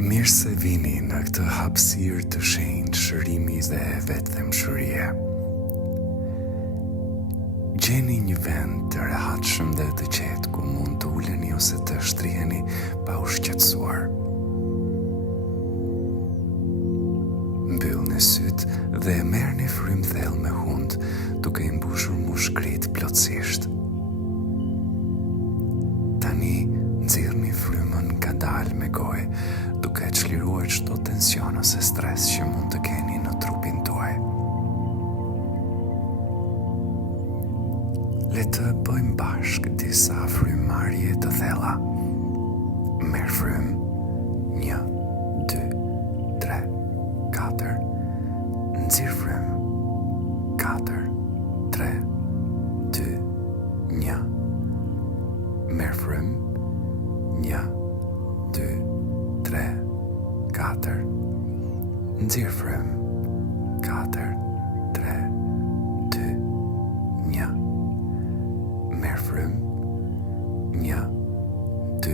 Mirë se vini në këtë hapësirë të shenjtë shërimi dhe vetëdhemshërie. Gjeni një vend të rehatshëm dhe të qetë ku mund të uleni ose të shtriheni pa u shqetësuar. Mbyllni sytë dhe merrni frym thellë me hund, duke i mbushur mushkrit plotësisht. Tani nxirrni frymën ngadalë me gojë, duke çliruar çdo tension ose stres që mund të keni në trupin tuaj. Le të bëjmë bashkë disa frymëmarrje të thella. Merr frym. 1, 2, 3, 4. Nxirr frym. 4, 3, 2, 1. Merr frym. 1, 2, 3, 4. Nxirr frym. 4, 3, 2, 1. Merr frym. 1, 2,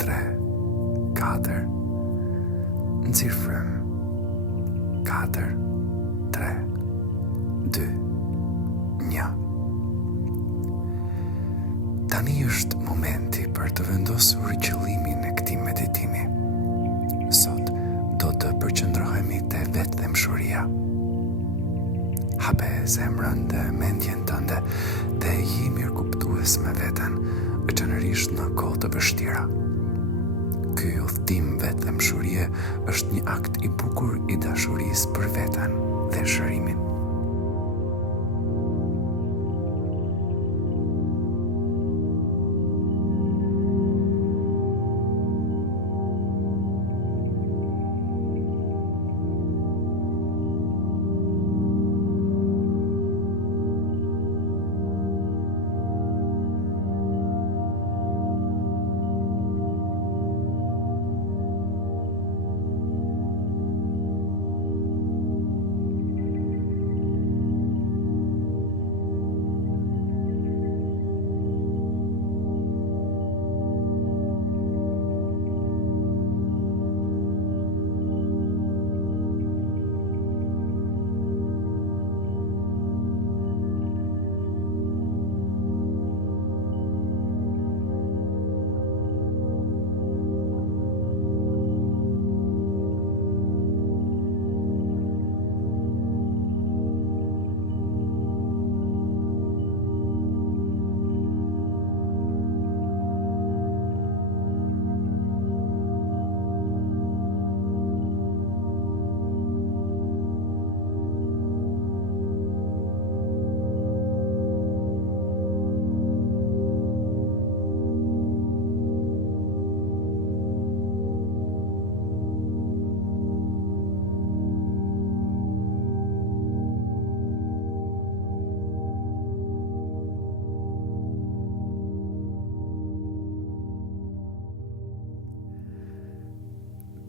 3, 4. Nxirr frym. 4, 3, 2, 1. Tani është momenti për të vendosur qëllimin e këtij meditimi. Sot do të përqendrohemi te vetëdhemshëria. Hape zemrën dhe mendjen tënde dhe je mirëkuptues me veten, veçanërisht në kohë të vështira. Ky udhtim vetëdhemshërie është një akt i bukur i dashurisë për veten dhe shërimin.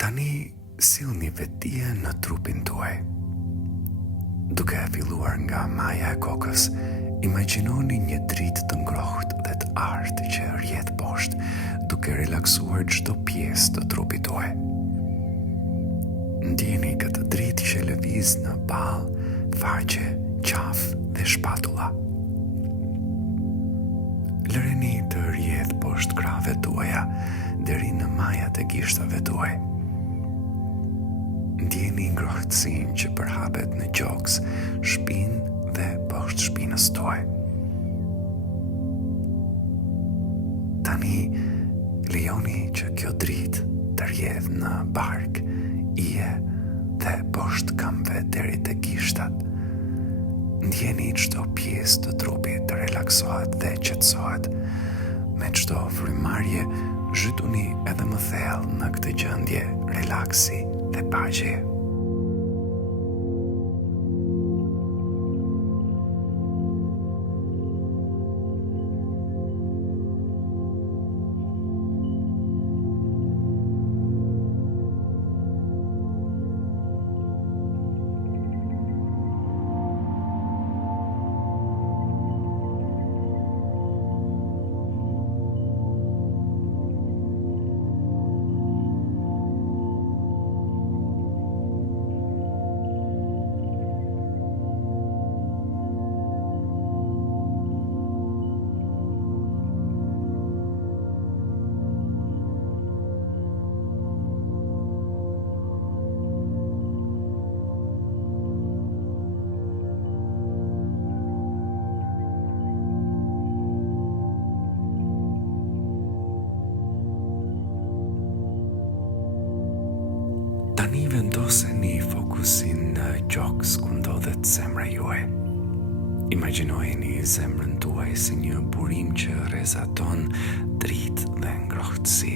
Tani sillni vetdije në trupin tuaj. Duke filluar nga maja e kokës, imagjinoni një dritë të ngrohtë dhe të artë që rrjedh poshtë, duke relaksuar çdo pjesë të trupit tuaj. Ndjeni këtë dritë që lëviz në ballë, faqe, qafë dhe shpatulla. Lëreni të rrjedh poshtë krave tuaja deri në majat e gishtave tuaj. Ndjeni ngrohtësinë që përhapet në gjoks, shpinë dhe poshtë shpinës tuaj. Tani lejoni që kjo dritë të rrjedh në bark, ije dhe poshtë këmbëve deri te gishtat. Ndjeni çdo pjesë të trupit të relaksohet dhe qetësohet. Me çdo frymëmarrje zhytuni edhe më thellë në këtë gjendje relaksi dhe paqe. Vendoseni fokusin në gjoks ku ndodhet zemra juaj. Imagjinojeni zemrën tuaj si një burim që rrezaton dritë dhe ngrohtësi.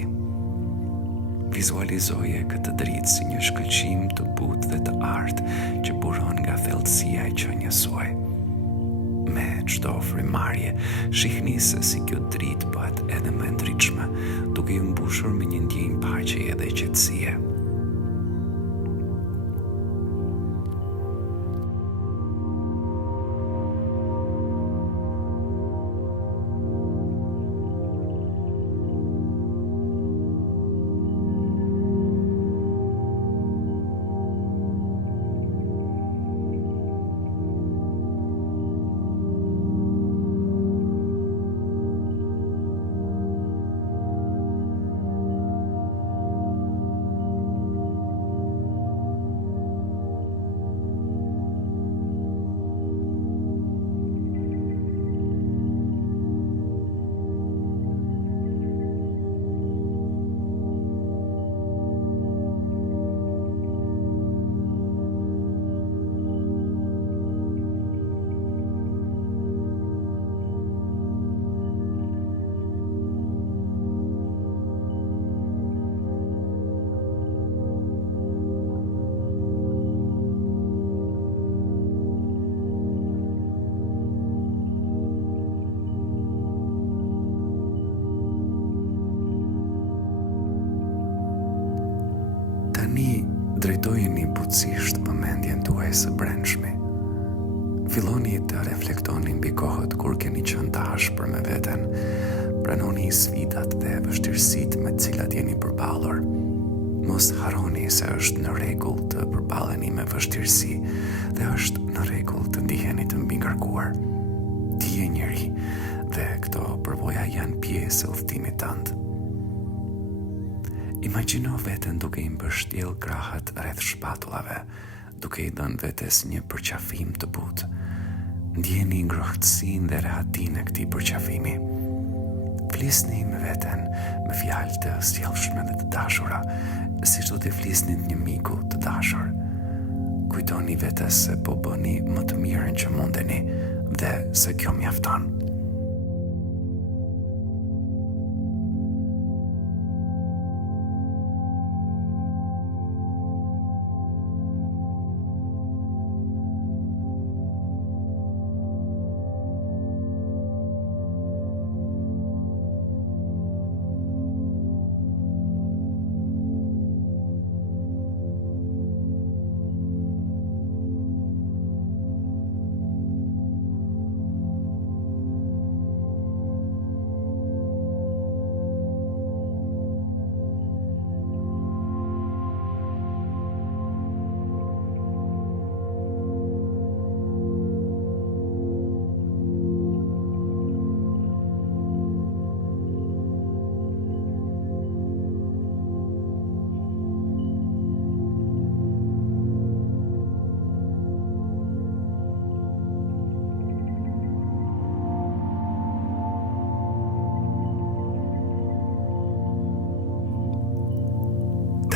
Vizualizoje këtë dritë si një shkëlqim të butë dhe të artë që buron nga thellësia e qenies suaj. Me çdo frymarrje, shihni se si kjo dritë bëhet edhe më e ndritshme, duke ju mbushur me një ndjenjë paqeje dhe qetësie. Tani drejtojeni butësisht vëmendjen tuaj së brendshme. Filloni të reflektoni mbi kohët kur keni qenë të ashpër me veten. Pranoni sfidat dhe vështirësitë me të cilat jeni përballur. Mos harroni se është në rregull të përballeni me vështirësi dhe është në rregull të ndiheni të mbingarkuar. Ti je njeri dhe këto përvoja janë pjesë e udhëtimit tënd. Imagjino veten duke i mbështjell krahët rreth shpatullave, duke i dhënë vetes një përqafim të butë. Ndjeni ngrohtësinë dhe rehatinë e këtij përqafimi. Flisni me veten me fjalë të sjellshme dhe të dashura, siç do të flisnit një miku të dashur. Kujtoni vetes se po bëni më të mirën që mundeni dhe se kjo mjafton.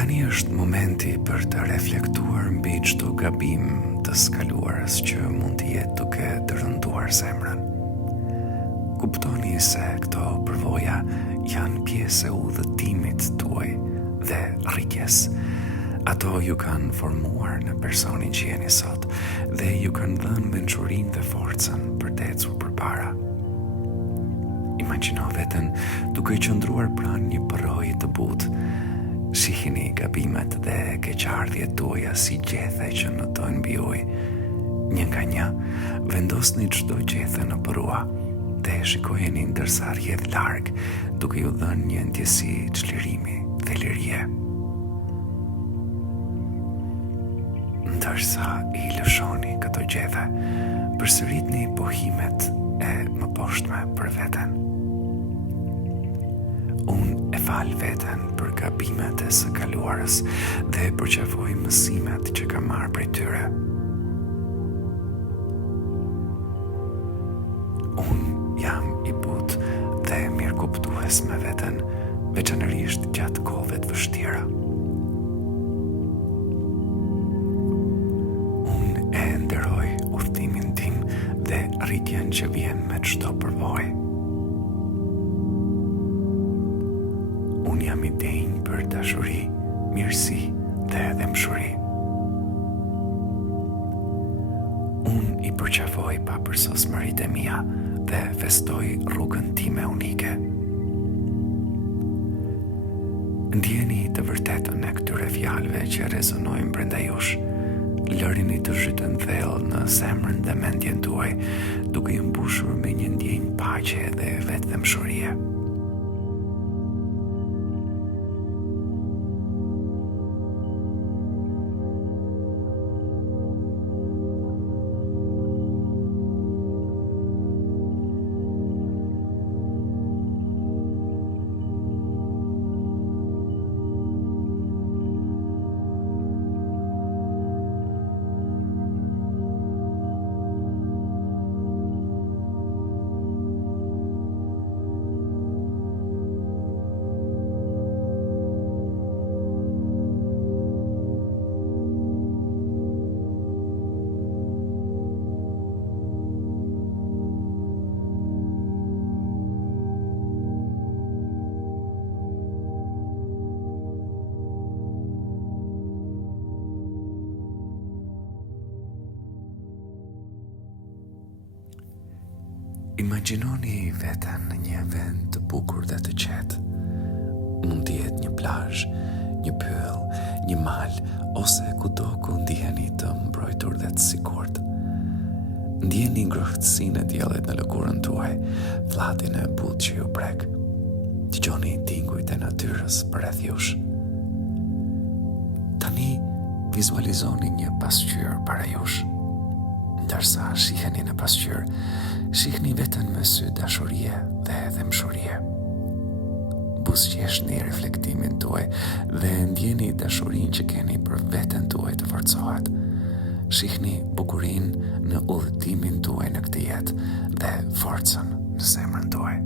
Tani është momenti për të reflektuar mbi çdo gabim të skaluarës që mund të jetë duke të rënduar zemrën. Kuptoni se këto përvoja janë pjesë e udhëtimit tuaj dhe rrikjes. Ato ju kanë formuar në personin që jeni sot dhe ju kanë dhënë mençurinë dhe forcën për të ecur përpara. Imagjino veten duke qëndruar pranë një përroji të butë. Shihini gabimet dhe keqardhjet tuaja si gjethe që notojnë mbi ujë. Një nga një, vendosni çdo gjethe në përrua dhe shikojeni ndërsa rrjedh larg, duke ju dhënë një ndjesi çlirimi dhe lirie. Ndërsa i lëshoni këto gjethe, përsëritni pohimet e mëposhtme për veten. Unë e fal veten për gabimet e së kaluarës dhe përqafoj mësimet që kam marrë prej tyre. Unë jam i butë dhe mirë kuptues me veten, veçanërisht gjatë kohëve të vështira. që vjen me çdo përvojë. Unë jam i denjë për dashuri, mirësi dhe dëmshuri. Unë i përqafoj pa përsosmëritë e mia dhe festoj rrugën time unike. Ndjeni të vërtetën e këtyre fjalëve që rezonojnë brenda jush. Lërini të zhytën thellë në zemrën dhe mendjen tuaj, duke ju mbushur me një ndjenjë paqe dhe vetëdhëmshurie. Imagjinoni veten në një vend të bukur dhe të qetë. Mund të jetë një plazh, një pyll, një mal, ose kudo ku ndiheni të mbrojtur dhe të sigurt. Ndjeni ngrohtësinë e diellit në lëkurën tuaj, fllatin e butë që ju prek. Dëgjoni tingujt e natyrës përreth jush. Tani vizualizoni një pasqyrë para jush. Ndërsa shiheni në pasqyrë, shihni veten me sy dashurie dhe dëmshurie. Buzëqeshni reflektimin tuaj dhe ndjeni dashurinë që keni për veten tuaj të forcohet. Shihni bukurinë në udhëtimin tuaj në këtë jetë dhe forcën në zemrën tuaj.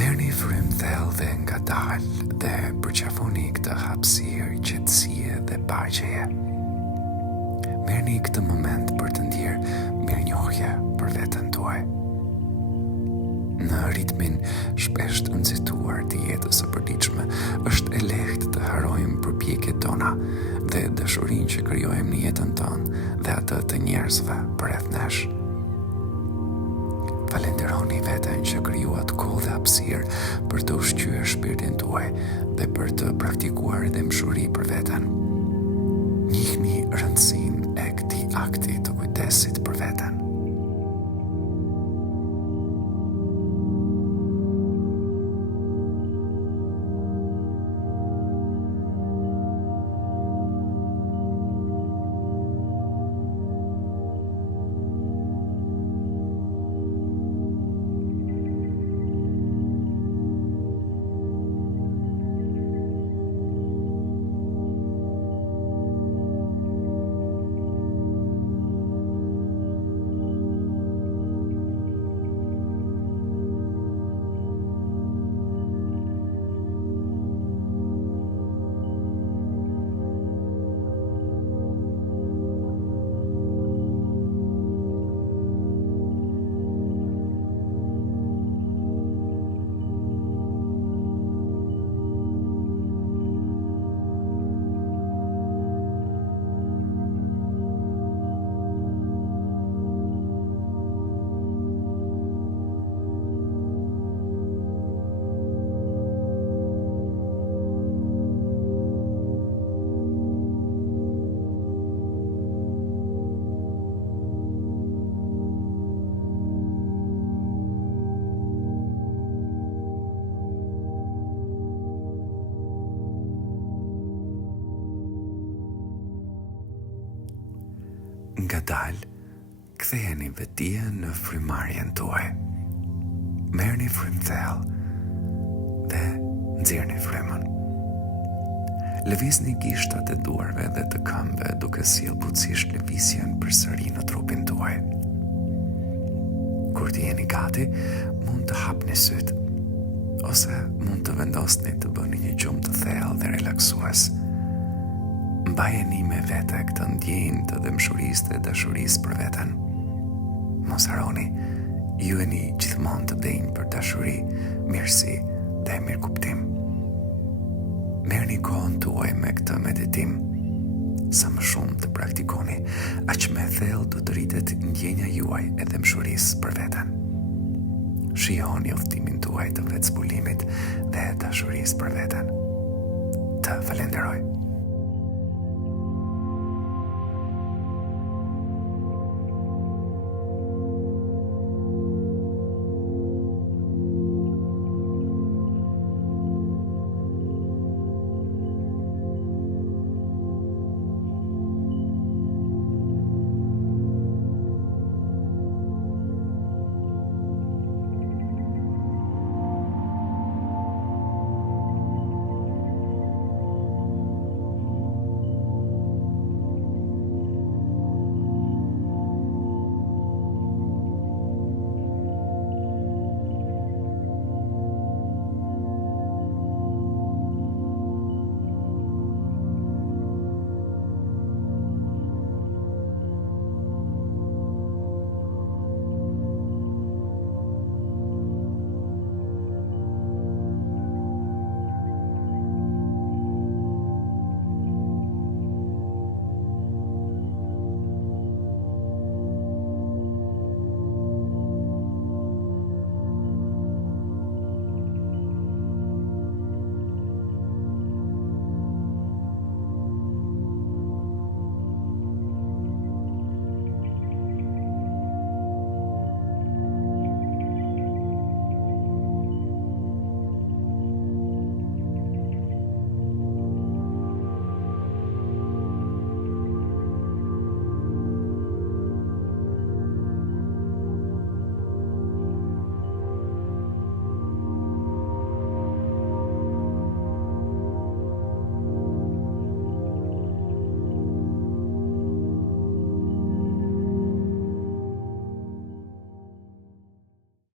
Merrni frym thellë dhe ngadalë dhe përqafoni këtë hapësirë, qetësie dhe paqeje. Merrni këtë moment për të ndjerë mirënjohje për veten tuaj. Në ritmin shpesh të nxituar të jetës së përditshme, është e lehtë të harrojmë përpjekjet tona dhe dashurinë që krijojmë në jetën tonë dhe atë të njerëzve përreth nesh. Falenderoni veten që krijuat kohë dhe hapësirë për të ushqyer shpirtin tuaj dhe për të praktikuar dëmshuri për veten. Njihni rëndësinë e këtij akti të kujdesit për veten. fjalë, ktheheni vetia në frymarrjen tuaj. Merrni frym thellë dhe nxjerrni frymën. Lëvizni gishtat e duarve dhe të këmbëve duke sjellë butësisht lëvizjen përsëri në trupin tuaj. Kur të jeni gati, mund të hapni syt, ose mund të vendosni të bëni një gjumë të thellë dhe relaksues. Mbajeni me vete këtë ndjenjë të dëmshurisë dhe dashurisë për veten. Mos harroni, ju jeni gjithmonë të denjë për dashuri, mirësi dhe mirëkuptim. Merrni kohën tuaj me këtë meditim. Sa më shumë të praktikoni, aq më thellë do të rritet ndjenja juaj e dëmshurisë për veten. Shihoni udhëtimin tuaj të vetë zbulimit dhe dashurisë për veten. Të falenderoj.